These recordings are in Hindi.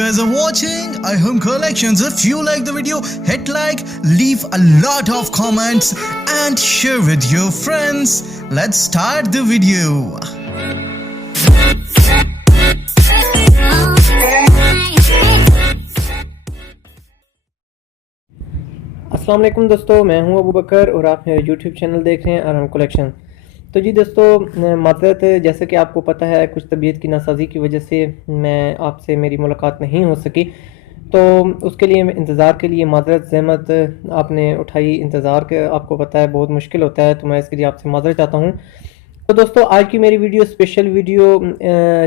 guys are watching iHome Collections. If you like the video, hit like, leave a lot of comments and share with your friends. Let's start the video. अस्सलाम वालेकुम दोस्तों, मैं हूं अबू बकर और आप मेरे यूट्यूब चैनल देख रहे हैं आराम कलेक्शन। तो जी दोस्तों, माज़रत, जैसे कि आपको पता है कुछ तबीयत की नासाजी की वजह से मैं आपसे मेरी मुलाकात नहीं हो सकी, तो उसके लिए इंतज़ार के लिए माज़रत ज़हमत आपने उठाई। इंतज़ार के आपको पता है बहुत मुश्किल होता है, तो मैं इसके लिए आपसे माज़रत चाहता हूँ। तो दोस्तों, आज की मेरी वीडियो स्पेशल वीडियो,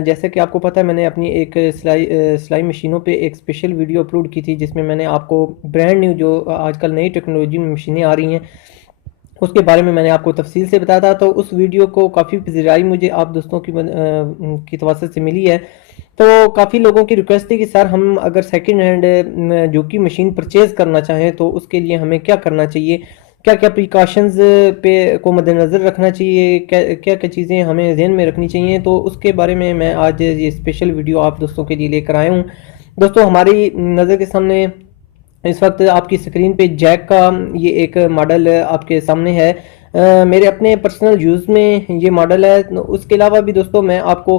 जैसे कि आपको पता है मैंने अपनी एक सिलाई मशीनों पे एक स्पेशल वीडियो अपलोड की थी, जिसमें मैंने आपको ब्रांड न्यू जो आजकल नई टेक्नोलॉजी में मशीनें आ रही हैं उसके बारे में मैंने आपको तफसील से बताया था। तो उस वीडियो को काफ़ी पज़ीराई मुझे आप दोस्तों की तवज्जो से मिली है। तो काफ़ी लोगों की रिक्वेस्ट थी कि सर हम अगर सेकंड हैंड जो कि मशीन परचेज़ करना चाहें तो उसके लिए हमें क्या करना चाहिए, क्या क्या प्रिकॉशंस पे को मद्देनज़र रखना चाहिए, क्या क्या चीज़ें हमें ज़हन में रखनी चाहिए। तो उसके बारे में मैं आज ये स्पेशल वीडियो आप दोस्तों के लिए लेकर आया हूँ। दोस्तों, हमारी नज़र के सामने इस वक्त आपकी स्क्रीन पे जैक का ये एक मॉडल आपके सामने है। मेरे अपने पर्सनल यूज़ में ये मॉडल है। उसके अलावा भी दोस्तों मैं आपको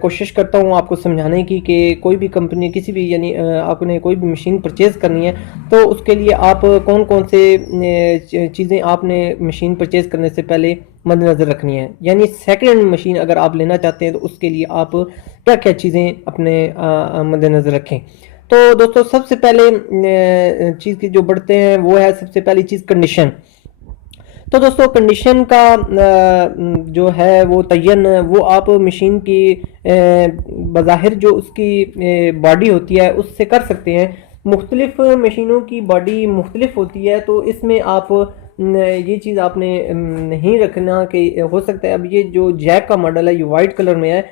कोशिश करता हूँ आपको समझाने की कि कोई भी कंपनी किसी भी यानी आपने कोई भी मशीन परचेज़ करनी है तो उसके लिए आप कौन कौन से चीज़ें आपने मशीन परचेज़ करने से पहले मद्देनज़र रखनी है। यानी सेकेंड हैंड मशीन अगर आप लेना चाहते हैं तो उसके लिए आप क्या क्या चीज़ें अपने मद्देनज़र रखें। तो दोस्तों, सबसे पहले चीज़ की जो बढ़ते हैं वो है सबसे पहली चीज़ कंडीशन। तो दोस्तों, कंडीशन का जो है वो तयन वो आप मशीन की बज़ाहिर जो उसकी बॉडी होती है उससे कर सकते हैं। मुख्तलिफ मशीनों की बॉडी मुख्तलिफ होती है, तो इसमें आप ये चीज़ आपने नहीं रखना कि हो सकता है अब ये जो जैक का मॉडल है ये वाइट कलर में है।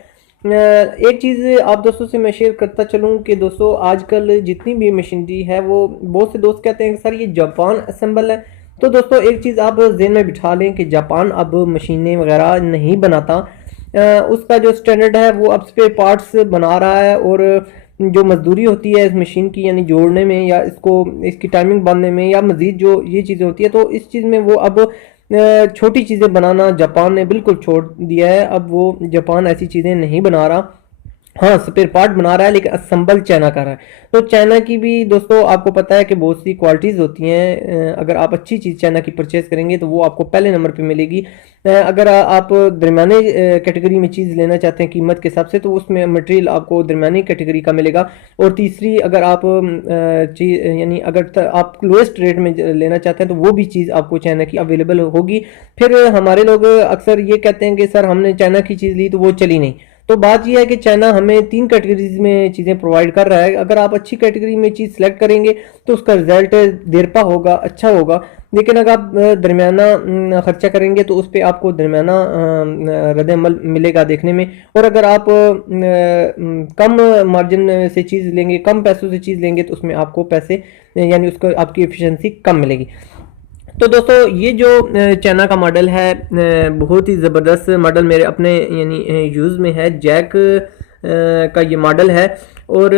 एक चीज़ आप दोस्तों से मैं शेयर करता चलूँ कि दोस्तों आजकल जितनी भी मशीनरी है वो बहुत से दोस्त कहते हैं कि सर ये जापान असेंबल है। तो दोस्तों एक चीज़ आप ज़हन में बिठा लें कि जापान अब मशीनें वगैरह नहीं बनाता। उसका जो स्टैंडर्ड है वो अब स्पेयर पार्ट्स बना रहा है, और जो मजदूरी होती है इस मशीन की यानी जोड़ने में या इसको इसकी टाइमिंग बांधने में या मज़ीद जो ये चीज़ें होती है, तो इस चीज़ में वो अब छोटी चीज़ें बनाना जापान ने बिल्कुल छोड़ दिया है। अब वो जापान ऐसी चीज़ें नहीं बना रहा। हाँ, स्पेयर पार्ट बना रहा है लेकिन असेंबल चाइना कर रहा है। तो चाइना की भी दोस्तों आपको पता है कि बहुत सी क्वालिटीज़ होती हैं। अगर आप अच्छी चीज़ चाइना की परचेज़ करेंगे तो वो आपको पहले नंबर पे मिलेगी। अगर आप दरमियाने कैटेगरी में चीज़ लेना चाहते हैं कीमत के हिसाब से तो उसमें मटेरियल आपको दरमियानी कैटेगरी का मिलेगा। और तीसरी, अगर आप चीज़ यानी अगर आप लोएस्ट रेट में लेना चाहते हैं तो वो भी चीज़ आपको चाइना की अवेलेबल होगी। फिर हमारे लोग अक्सर ये कहते हैं कि सर हमने चाइना की चीज़ ली तो वो चली नहीं। तो बात यह है कि चाइना हमें 3 कैटेगरीज में चीज़ें प्रोवाइड कर रहा है। अगर आप अच्छी कैटेगरी में चीज़ सेलेक्ट करेंगे तो उसका रिजल्ट देरपा होगा, अच्छा होगा। लेकिन अगर आप दरमियाना खर्चा करेंगे तो उस पर आपको दरमियाना रद्द-ए-अमल मिलेगा देखने में। और अगर आप कम मार्जिन से चीज़ लेंगे, कम पैसों से चीज़ लेंगे तो उसमें आपको पैसे यानी उसको आपकी एफिशिएंसी कम मिलेगी। तो दोस्तों, ये जो चाइना का मॉडल है बहुत ही ज़बरदस्त मॉडल मेरे अपने यानी यूज़ में है। जैक का ये मॉडल है और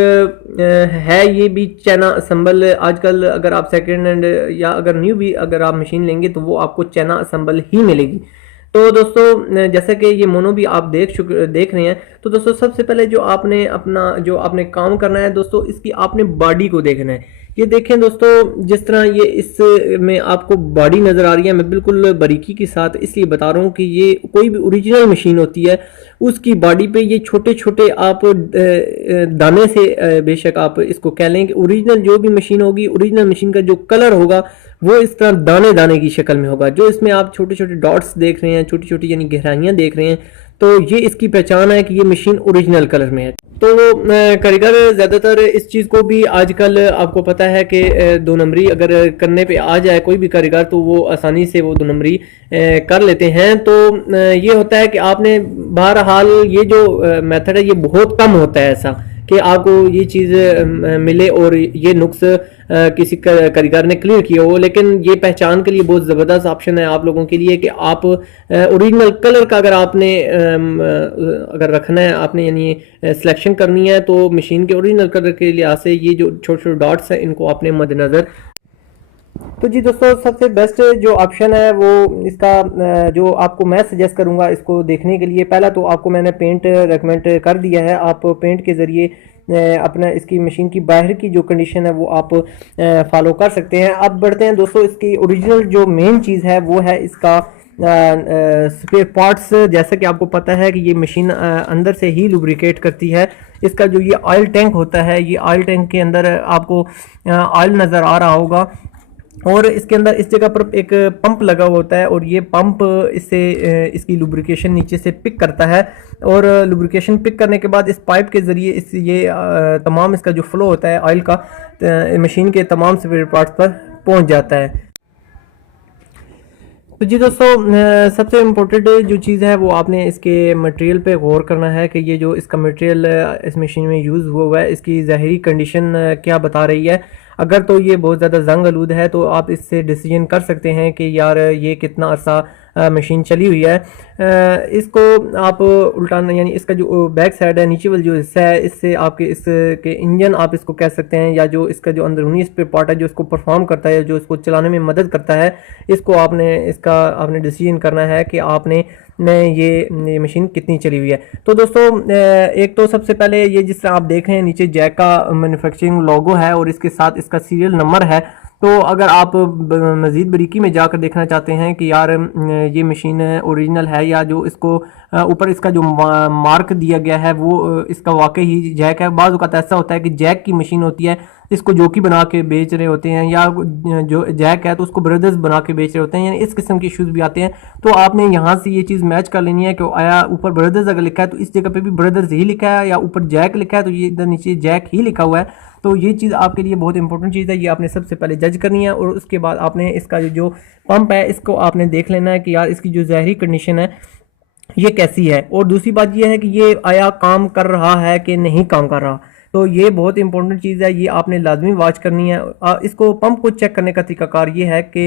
है ये भी चाइना असेंबल। आजकल अगर आप सेकंड हैंड या अगर न्यू भी अगर आप मशीन लेंगे तो वो आपको चाइना असेंबल ही मिलेगी। तो दोस्तों, जैसे कि ये मोनो भी आप देख रहे हैं, तो दोस्तों सबसे पहले जो आपने काम करना है दोस्तों, इसकी आपने बॉडी को देखना है। ये देखें दोस्तों, जिस तरह ये इसमें आपको बॉडी नज़र आ रही है, मैं बिल्कुल बारीकी के साथ इसलिए बता रहा हूँ कि ये कोई भी ओरिजिनल मशीन होती है उसकी बॉडी पे ये छोटे छोटे आप दाने से बेशक आप इसको कह लें कि ओरिजिनल जो भी मशीन होगी, ओरिजिनल मशीन का जो कलर होगा वो इस तरह दाने दाने की शक्ल में होगा। जो इसमें आप छोटे छोटे डॉट्स देख रहे हैं, छोटी छोटी यानी गहराइयाँ देख रहे हैं, तो ये इसकी पहचान है कि ये मशीन ओरिजिनल कलर में है। तो कारीगर ज़्यादातर इस चीज़ को भी आजकल आपको पता है कि 2 नंबरी अगर करने पे आ जाए कोई भी कारीगर तो वो आसानी से वो 2 नंबरी कर लेते हैं। तो ये होता है कि आपने बहरहाल ये जो मेथड है ये बहुत कम होता है ऐसा कि आपको ये चीज़ मिले और ये नुक्स किसी कारीगर ने क्लियर किया हो, लेकिन ये पहचान के लिए बहुत ज़बरदस्त ऑप्शन है आप लोगों के लिए कि आप ओरिजिनल कलर का अगर आपने अगर रखना है, आपने यानी सिलेक्शन करनी है, तो मशीन के ओरिजिनल कलर के लिहाज से ये जो छोटे छोटे डॉट्स हैं इनको आपने मद्देनज़र। तो जी दोस्तों, सबसे बेस्ट जो ऑप्शन है वो इसका जो आपको मैं सजेस्ट करूंगा इसको देखने के लिए, पहला तो आपको मैंने पेंट रेकमेंड कर दिया है। आप पेंट के ज़रिए अपना इसकी मशीन की बाहर की जो कंडीशन है वो आप फॉलो कर सकते हैं। अब बढ़ते हैं दोस्तों, इसकी ओरिजिनल जो मेन चीज़ है वो है इसका स्पेयर पार्ट्स। जैसा कि आपको पता है कि ये मशीन अंदर से ही लुब्रिकेट करती है। इसका जो ये ऑयल टैंक होता है, ये ऑयल टैंक के अंदर आपको ऑयल नज़र आ रहा होगा और इसके अंदर इस जगह पर एक पंप लगा हुआ होता है और ये पंप इससे इसकी लुब्रिकेशन नीचे से पिक करता है और लुब्रिकेशन पिक करने के बाद इस पाइप के ज़रिए इस ये तमाम इसका जो फ्लो होता है ऑयल का मशीन के तमाम स्पेयर पार्ट्स पर पहुंच जाता है। तो जी दोस्तों, सबसे इम्पोर्टेंट जो चीज़ है वो आपने इसके मटेरियल पे गौर करना है कि ये जो इसका मटेरियल इस मशीन में यूज़ हुआ है इसकी ज़ाहिरी कंडीशन क्या बता रही है। अगर तो ये बहुत ज़्यादा जंग आलूद है तो आप इससे डिसीजन कर सकते हैं कि यार ये कितना अरसा मशीन चली हुई है। इसको आप उल्टाना, यानी इसका जो बैक साइड है, नीचे वाला जो हिस्सा है, इससे आपके इसके इंजन आप इसको कह सकते हैं, या जो इसका जो अंदरूनी स्पेयर पार्ट है जो इसको परफॉर्म करता है, जो इसको चलाने में मदद करता है, इसको आपने डिसीजन करना है कि आपने ये मशीन कितनी चली हुई है। तो दोस्तों, एक तो सबसे पहले ये जिस तरह आप देख रहे हैं नीचे जैक का मैन्युफैक्चरिंग लोगो है और इसके साथ इसका सीरियल नंबर है। तो अगर आप मज़ीद बारीकी में जाकर देखना चाहते हैं कि यार ये मशीन ओरिजिनल है या जो इसको ऊपर इसका जो मार्क दिया गया है वो इसका वाकई ही जैक है। बाज़ औक़ात ऐसा होता है कि जैक की मशीन होती है, इसको जोकी बना के बेच रहे होते हैं, या जो जैक है तो उसको ब्रदर्स बना के बेच रहे होते हैं, यानी इस किस्म के इशूज़ भी आते हैं। तो आपने यहाँ से ये चीज़ मैच कर लेनी है कि आया ऊपर ब्रदर्स अगर लिखा है तो इस जगह पे भी ब्रदर्स ही लिखा है, या ऊपर जैक लिखा है तो ये इधर नीचे जैक ही लिखा हुआ है। तो ये चीज़ आपके लिए बहुत इंपॉर्टेंट चीज़ है, ये आपने सबसे पहले जज करनी है और उसके बाद आपने इसका जो पंप है इसको आपने देख लेना है कि यार इसकी जो ज़ाहिरी कंडीशन है ये कैसी है। और दूसरी बात ये है कि ये आया काम कर रहा है कि नहीं काम कर रहा। तो ये बहुत इंपॉर्टेंट चीज़ है, ये आपने लाजमी वाच करनी है। इसको पंप को चेक करने का तरीकाकार ये है कि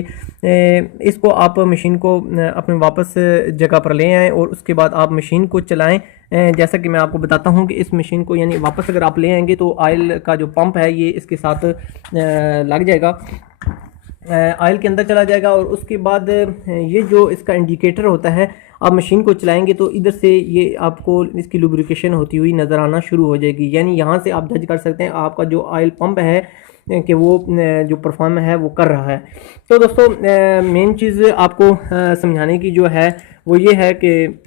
इसको आप मशीन को अपने वापस जगह पर ले आएँ और उसके बाद आप मशीन को चलाएं। जैसा कि मैं आपको बताता हूं कि इस मशीन को यानी वापस अगर आप ले आएंगे तो ऑयल का जो पंप है ये इसके साथ लग जाएगा, ऑयल के अंदर चला जाएगा। और उसके बाद ये जो इसका इंडिकेटर होता है, आप मशीन को चलाएंगे तो इधर से ये आपको इसकी लुब्रिकेशन होती हुई नज़र आना शुरू हो जाएगी। यानी यहाँ से आप जज कर सकते हैं आपका जो ऑयल पंप है कि वो जो परफॉर्म है वो कर रहा है। तो दोस्तों, मेन चीज़ आपको समझाने की जो है वो ये है कि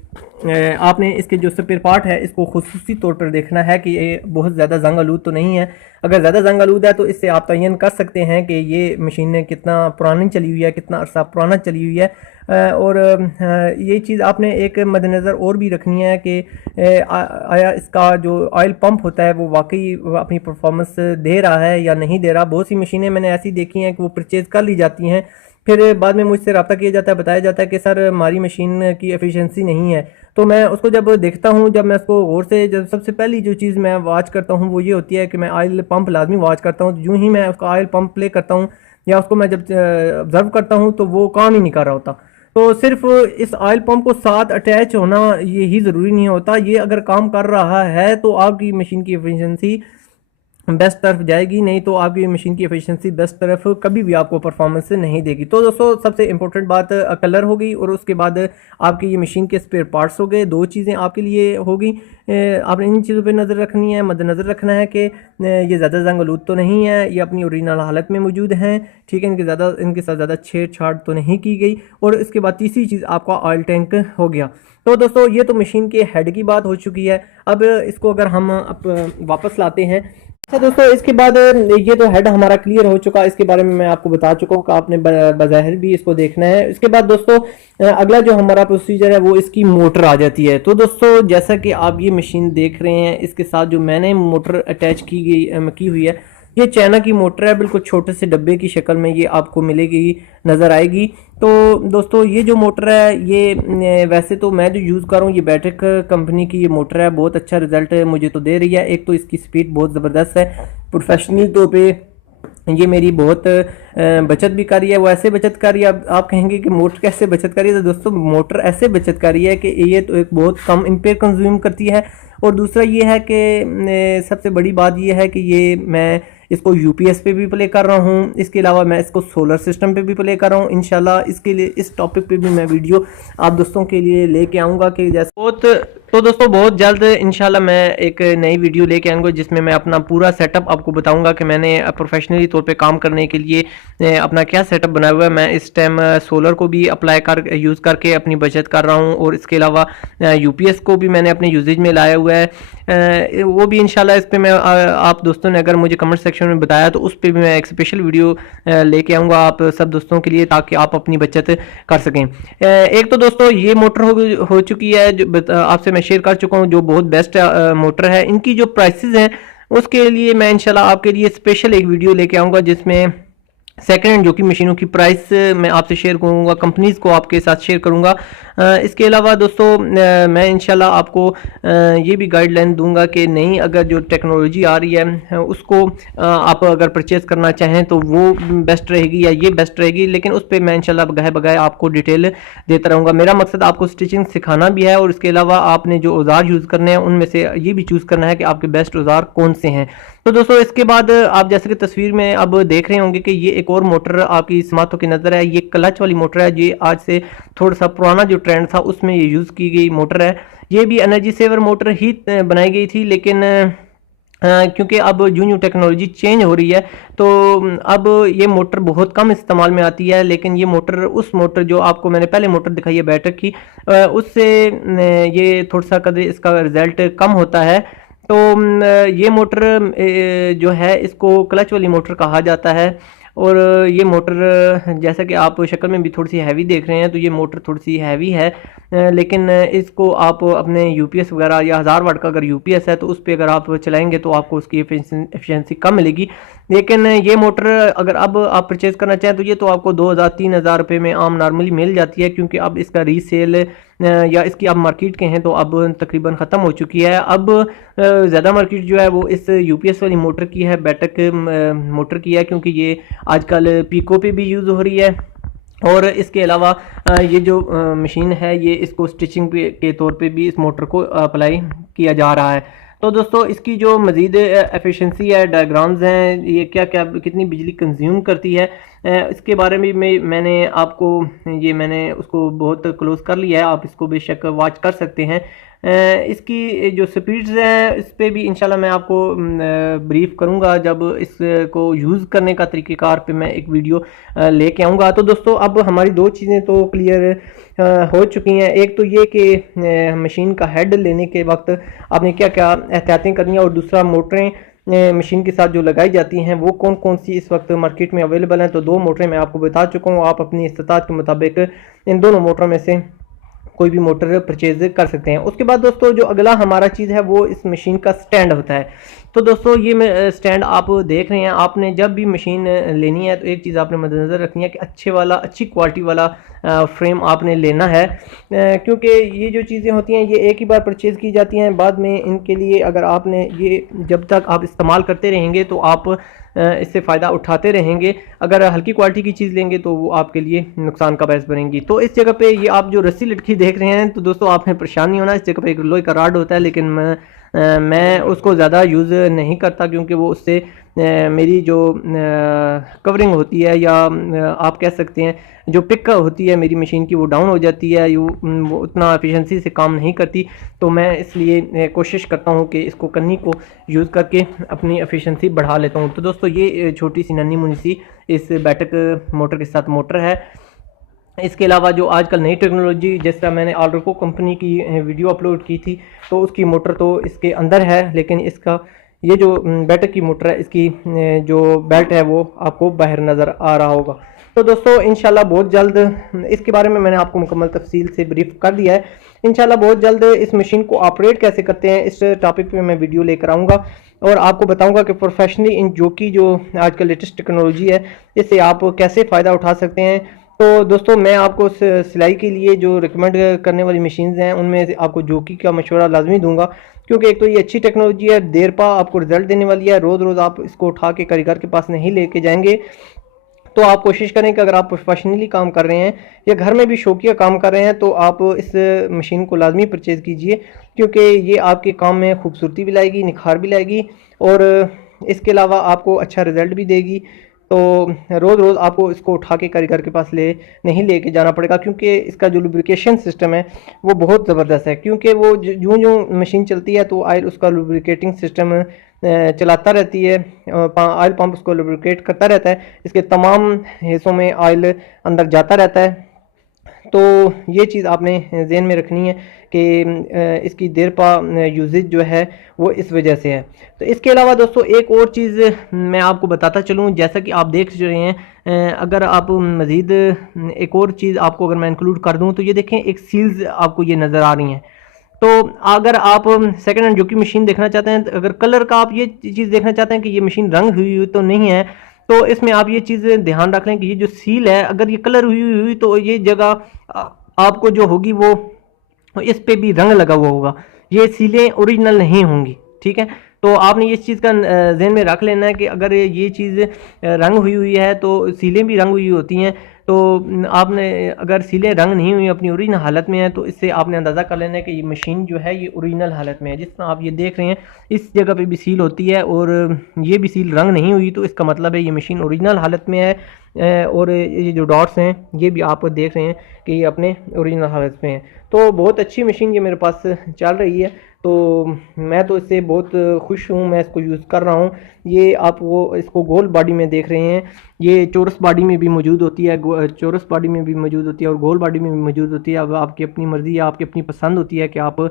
आपने इसके जो स्पेयर पार्ट है इसको खुसूसी तौर पर देखना है कि ये बहुत ज़्यादा जंग आलूद तो नहीं है। अगर ज़्यादा जंग आलूद है तो इससे आप तयन कर सकते हैं कि ये मशीन कितना पुरानी चली हुई है, कितना अरसा पुराना चली हुई है। और ये चीज़ आपने एक मद्देनज़र और भी रखनी है कि आया इसका जो ऑयल पंप होता है वो वाकई अपनी परफॉर्मेंस दे रहा है या नहीं दे रहा। बहुत सी मशीनें मैंने ऐसी देखी हैं कि वो परचेज़ कर ली जाती हैं, फिर बाद में मुझसे रब्ता किया जाता है, बताया जाता है कि सर हमारी मशीन की एफिशिएंसी नहीं है। तो मैं उसको जब देखता हूँ, जब मैं उसको गौर से, जब सबसे पहली जो चीज़ मैं वॉच करता हूँ वो ये होती है कि मैं ऑयल पंप लाजमी वॉच करता हूँ। यूँ ही मैं उसका ऑयल पंप प्ले करता हूँ या उसको मैं जब ऑब्ज़र्व करता हूँ तो वो काम ही नहीं कर रहा होता। तो सिर्फ इस ऑयल पंप को साथ अटैच होना ये ही ज़रूरी नहीं होता, ये अगर काम कर रहा है तो आपकी मशीन की एफिशिएंसी बेस्ट तरफ जाएगी, नहीं तो आपकी मशीन की एफिशिएंसी बेस्ट तरफ कभी भी आपको परफॉर्मेंस नहीं देगी। तो दोस्तों, सबसे इंपॉर्टेंट बात कलर हो गई और उसके बाद आपकी ये मशीन के स्पेयर पार्ट्स हो गए। दो चीज़ें आपके लिए होगी, आपने इन चीज़ों पे नज़र रखनी है, मद्देनज़र रखना है कि ये ज़्यादा जंग आलूद तो नहीं है, ये अपनी ओरिजिनल हालत में मौजूद हैं, ठीक है, इनके साथ ज़्यादा छेड़छाड़ तो नहीं की गई। और इसके बाद तीसरी चीज़ आपका ऑयल टैंक हो गया। तो दोस्तों, ये तो मशीन के हेड की बात हो चुकी है। अब इसको अगर हम वापस लाते हैं, अच्छा दोस्तों, इसके बाद ये तो हेड हमारा क्लियर हो चुका, इसके बारे में मैं आपको बता चुका हूँ कि आपने बज़ाहिर भी इसको देखना है। इसके बाद दोस्तों, अगला जो हमारा प्रोसीजर है वो इसकी मोटर आ जाती है। तो दोस्तों, जैसा कि आप ये मशीन देख रहे हैं, इसके साथ जो मैंने मोटर अटैच की हुई है, ये चाइना की मोटर है, बिल्कुल छोटे से डब्बे की शक्ल में ये आपको मिलेगी, नज़र आएगी। तो दोस्तों ये जो मोटर है ये वैसे तो मैं जो यूज़ कर रहा हूँ ये बैटक कंपनी की ये मोटर है, बहुत अच्छा रिजल्ट मुझे तो दे रही है। एक तो इसकी स्पीड बहुत ज़बरदस्त है, प्रोफेशनल तौर पे ये मेरी बहुत बचत भी कर रही है। वो ऐसे बचत कर रही है, अब आप कहेंगे कि मोटर कैसे बचत कर रही है, तो दोस्तों मोटर ऐसे बचत कर रही है कि ये तो एक बहुत कम एम्पेयर कंज्यूम करती है, और दूसरा ये है कि सबसे बड़ी बात ये है कि ये मैं इसको यूपीएस पे भी प्ले कर रहा हूँ, इसके अलावा मैं इसको सोलर सिस्टम पे भी प्ले कर रहा हूँ। इंशाल्लाह इसके लिए इस टॉपिक पे भी मैं वीडियो आप दोस्तों के लिए लेके आऊँगा कि जैसे तो दोस्तों बहुत जल्द इंशाल्लाह मैं एक नई वीडियो लेके आऊँगा जिसमें मैं अपना पूरा सेटअप आपको बताऊँगा कि मैंने प्रोफेशनली तौर पे काम करने के लिए अपना क्या सेटअप बनाया हुआ है। मैं इस टाइम सोलर को भी अप्लाई कर यूज़ करके अपनी बचत कर रहा हूँ, और इसके अलावा यूपीएस को भी मैंने अपने यूजेज में लाया हुआ है। वो भी इंशाल्लाह इस पर मैं आप दोस्तों ने अगर मुझे कमेंट सेक्शन में बताया तो उस पर भी मैं एक स्पेशल वीडियो लेके आऊँगा आप सब दोस्तों के लिए, ताकि आप अपनी बचत कर सकें। एक तो दोस्तों ये मोटर हो चुकी है जो आपसे मैं शेयर कर चुका हूँ, जो बहुत बेस्ट मोटर है। इनकी जो प्राइसेस हैं उसके लिए मैं इंशाल्लाह आपके लिए स्पेशल एक वीडियो लेके आऊँगा जिसमें सेकेंड हैंड जो कि मशीनों की प्राइस मैं आपसे शेयर करूंगा, कंपनीज को आपके साथ शेयर करूंगा। इसके अलावा दोस्तों मैं इंशाल्लाह आपको ये भी गाइडलाइन दूंगा कि नई अगर जो टेक्नोलॉजी आ रही है उसको आप अगर परचेज़ करना चाहें तो वो बेस्ट रहेगी या ये बेस्ट रहेगी, लेकिन उस पर मैं इंशाल्लाह बगाए बगाए आपको डिटेल देता रहूँगा। मेरा मकसद आपको स्टिचिंग सिखाना भी है, और इसके अलावा आपने जो औजार यूज़ करने हैं उनमें से ये भी चूज़ करना है कि आपके बेस्ट औजार कौन से हैं। तो दोस्तों इसके बाद आप जैसे कि तस्वीर में अब देख रहे होंगे कि ये एक और मोटर आपकी समातों की नज़र है। ये क्लच वाली मोटर है, ये आज से थोड़ा सा पुराना जो ट्रेंड था उसमें ये यूज़ की गई मोटर है। ये भी एनर्जी सेवर मोटर ही बनाई गई थी, लेकिन क्योंकि अब यूँ टेक्नोलॉजी चेंज हो रही है तो अब ये मोटर बहुत कम इस्तेमाल में आती है। लेकिन ये मोटर उस मोटर जो आपको मैंने पहले मोटर दिखाई है बैटक की, उससे ये थोड़ा सा कदर इसका रिजल्ट कम होता है। तो ये मोटर जो है इसको क्लच वाली मोटर कहा जाता है, और ये मोटर जैसा कि आप शक्ल में भी थोड़ी सी हैवी देख रहे हैं, तो ये मोटर थोड़ी सी हैवी है, लेकिन इसको आप अपने यूपीएस वगैरह या 1000 वाट का अगर यूपीएस है तो उस पर अगर आप चलाएंगे तो आपको उसकी एफिशिएंसी कम मिलेगी। लेकिन ये मोटर अगर अब आप परचेज़ करना चाहें तो ये तो आपको 2000-3000 रुपये में आम नॉर्मली मिल जाती है, क्योंकि अब इसका रीसेल या इसकी आप मार्केट के हैं तो अब तकरीबन ख़त्म हो चुकी है। अब ज़्यादा मार्केट जो है वो इस यूपीएस वाली मोटर की है, बैटक मोटर की है, क्योंकि ये आजकल पीको पे भी यूज़ हो रही है। और इसके अलावा ये जो मशीन है ये इसको स्टिचिंग के तौर पे भी इस मोटर को अप्लाई किया जा रहा है। तो दोस्तों इसकी जो मज़ीद एफिशिएंसी है, डायग्राम्स हैं, ये क्या क्या कितनी बिजली कंज्यूम करती है, इसके बारे में मैंने आपको मैंने उसको बहुत क्लोज कर लिया है, आप इसको बेशक वॉच कर सकते हैं। इसकी जो स्पीड्स हैं इस पर भी इंशाल्लाह मैं आपको ब्रीफ करूंगा जब इसको यूज़ करने का तरीक़ेकार पे मैं एक वीडियो लेके आऊँगा। तो दोस्तों अब हमारी दो चीज़ें तो क्लियर हो चुकी हैं। एक तो ये कि मशीन का हेड लेने के वक्त आपने क्या क्या एहतियातें करनी है, और दूसरा मोटरें मशीन के साथ जो लगाई जाती हैं वो कौन कौन सी इस वक्त मार्केट में अवेलेबल हैं। तो दो मोटरें मैं आपको बता चुका हूँ, आप अपनी इस्तात के मुताबिक इन दोनों मोटरों में से कोई भी मोटर परचेज कर सकते हैं। उसके बाद दोस्तों जो अगला हमारा चीज़ है वो इस मशीन का स्टैंड होता है। तो दोस्तों ये स्टैंड आप देख रहे हैं, आपने जब भी मशीन लेनी है तो एक चीज़ आपने मद्देनज़र रखनी है कि अच्छी क्वालिटी वाला फ्रेम आपने लेना है, क्योंकि ये जो चीज़ें होती हैं ये एक ही बार परचेज़ की जाती हैं, बाद में इनके लिए अगर आपने ये जब तक आप इस्तेमाल करते रहेंगे तो आप इससे फ़ायदा उठाते रहेंगे। अगर हल्की क्वालिटी की चीज़ लेंगे तो वो आपके लिए नुकसान का बायस बनेगी। तो इस जगह पे ये आप जो रस्सी लटकी देख रहे हैं तो दोस्तों आपने परेशान नहीं होना, इस जगह पे एक लोहे का राड होता है, लेकिन मैं उसको ज़्यादा यूज़ नहीं करता, क्योंकि वो उससे मेरी जो कवरिंग होती है या आप कह सकते हैं जो पिक होती है मेरी मशीन की वो डाउन हो जाती है, वो उतना एफिशिएंसी से काम नहीं करती। तो मैं इसलिए कोशिश करता हूँ कि इसको कन्नी को यूज़ करके अपनी एफिशिएंसी बढ़ा लेता हूँ। तो दोस्तों ये छोटी सी नन्ही मुन्नी सी इस बैटक मोटर के साथ मोटर है। इसके अलावा जो आजकल नई टेक्नोलॉजी, जैसा मैंने आल्ड्रको कंपनी की वीडियो अपलोड की थी तो उसकी मोटर तो इसके अंदर है, लेकिन इसका ये जो बैटक की मोटर है इसकी जो बेल्ट है वो आपको बाहर नज़र आ रहा होगा। तो दोस्तों इंशाल्लाह बहुत जल्द इसके बारे में मैंने आपको मुकम्मल तफसील से ब्रीफ कर दिया है। इंशाल्लाह बहुत जल्द इस मशीन को ऑपरेट कैसे करते हैं इस टॉपिक पे मैं वीडियो लेकर आऊँगा और आपको बताऊंगा कि प्रोफेशनली इन जो आजकल लेटेस्ट टेक्नोलॉजी है इससे आप कैसे फ़ायदा उठा सकते हैं। तो दोस्तों मैं आपको सिलाई के लिए जो रिकमेंड करने वाली मशीन्स हैं उनमें से आपको जोकी का मशवरा लाजमी दूंगा, क्योंकि एक तो ये अच्छी टेक्नोलॉजी है, देर पा आपको रिजल्ट देने वाली है। रोज़ रोज़ आप इसको उठा के कारीगर के पास नहीं लेके जाएंगे, तो आप कोशिश करें कि अगर आप प्रोफेशनली काम कर रहे हैं या घर में भी शौकिया काम कर रहे हैं तो आप इस मशीन को लाजमी परचेज़ कीजिए, क्योंकि ये आपके काम में खूबसूरती भी लाएगी, निखार भी लाएगी और इसके अलावा आपको अच्छा रिज़ल्ट भी देगी। तो रोज़ रोज़ आपको इसको उठा के कारीगर के पास नहीं लेके जाना पड़ेगा, क्योंकि इसका जो लुब्रिकेशन सिस्टम है वो बहुत ज़बरदस्त है, क्योंकि वो यूँ यूँ मशीन चलती है तो ऑयल उसका लुब्रिकेटिंग सिस्टम चलाता रहती है, ऑयल पंप उसको लुब्रिकेट करता रहता है, इसके तमाम हिस्सों में ऑयल अंदर जाता रहता है। तो ये चीज़ आपने ज़हन में रखनी है कि इसकी देर पा यूजेज जो है वो इस वजह से है। तो इसके अलावा दोस्तों एक और चीज़ मैं आपको बताता चलूँ, जैसा कि आप देख रहे हैं, अगर आप मज़ीद एक और चीज़ आपको अगर मैं इंक्लूड कर दूँ तो ये देखें, एक सील्स आपको ये नज़र आ रही हैं। तो अगर आप सेकेंड हैंड जो की मशीन देखना चाहते हैं, अगर कलर का आप ये चीज़ देखना चाहते हैं कि ये मशीन रंग हुई तो नहीं है, तो इसमें आप ये चीज़ ध्यान रख लें कि ये जो सील है अगर ये कलर हुई तो ये जगह आपको जो होगी वो इस पे भी रंग लगा हुआ होगा, ये सीलें ओरिजिनल नहीं होंगी। ठीक है, तो आपने इस चीज़ का ज़हन में रख लेना है कि अगर ये चीज़ रंग हुई है तो सीलें भी रंग हुई होती हैं। तो आपने अगर सीलें रंग नहीं हुई अपनी ओरिजिनल हालत में है तो इससे आपने अंदाज़ा कर लेना है कि ये मशीन जो है ये ओरिजिनल हालत में है। जिस तरह आप ये देख रहे हैं इस जगह पे भी सील होती है और ये भी सील रंग नहीं हुई, तो इसका मतलब है ये मशीन ओरिजिनल हालत में है और ये जो डॉट्स हैं ये भी आप देख रहे हैं कि ये अपने ओरिजिनल हालत में है। तो बहुत अच्छी मशीन ये मेरे पास चल रही है, तो मैं तो इससे बहुत खुश हूँ, मैं इसको यूज़ कर रहा हूँ। ये आप वो इसको गोल बॉडी में देख रहे हैं, ये चौरस बॉडी में भी मौजूद होती है, चौरस बॉडी में भी मौजूद होती है और गोल बॉडी में भी मौजूद होती है। अब आपकी अपनी मर्ज़ी है, आपकी अपनी पसंद होती है कि आप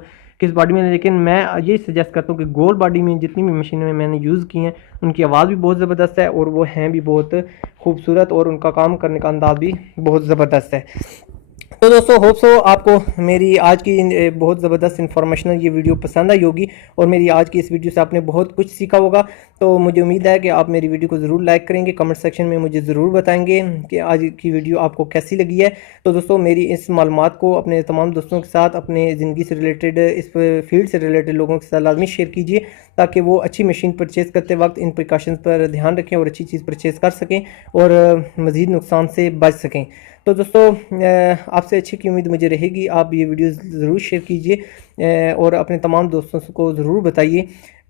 किस बॉडी में, लेकिन मैं ये सजेस्ट करता हूँ कि गोल बॉडी में जितनी भी मशीनें मैंने यूज़ की हैं उनकी आवाज़ भी बहुत ज़बरदस्त है और वो हैं भी बहुत खूबसूरत और उनका काम करने का अंदाज़ भी बहुत ज़बरदस्त है। तो दोस्तों होप सो आपको मेरी आज की बहुत ज़बरदस्त इन्फॉर्मेशनल ये वीडियो पसंद आई होगी और मेरी आज की इस वीडियो से आपने बहुत कुछ सीखा होगा। तो मुझे उम्मीद है कि आप मेरी वीडियो को ज़रूर लाइक करेंगे, कमेंट सेक्शन में मुझे ज़रूर बताएंगे कि आज की वीडियो आपको कैसी लगी है। तो दोस्तों मेरी इस मालूमात को अपने तमाम दोस्तों के साथ, अपने ज़िंदगी से रिलेटेड, इस फील्ड से रिलेटेड लोगों के साथ लाजमी शेयर कीजिए, ताकि वो अच्छी मशीन परचेज़ करते वक्त इन प्रिकॉशंस पर ध्यान रखें और अच्छी चीज़ परचेज़ कर सकें और मज़ीद नुकसान से बच सकें। तो दोस्तों आपसे अच्छी की उम्मीद मुझे रहेगी, आप ये वीडियो ज़रूर शेयर कीजिए और अपने तमाम दोस्तों को ज़रूर बताइए।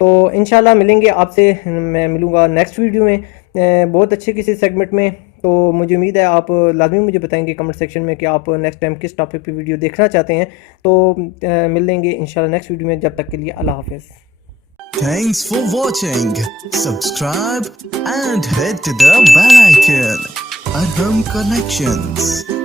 तो इंशाल्लाह मिलेंगे आपसे, मैं मिलूँगा नेक्स्ट वीडियो में बहुत अच्छे किसी सेगमेंट में। तो मुझे उम्मीद है आप लाजमी मुझे बताएंगे कमेंट सेक्शन में कि आप नेक्स्ट टाइम किस टॉपिक पे वीडियो देखना चाहते हैं। तो मिल लेंगे इंशाल्लाह नेक्स्ट वीडियो में, जब तक के लिए अल्लाह हाफ़िज़। Thanks for watching. Subscribe and hit the bell icon. Arham Connections.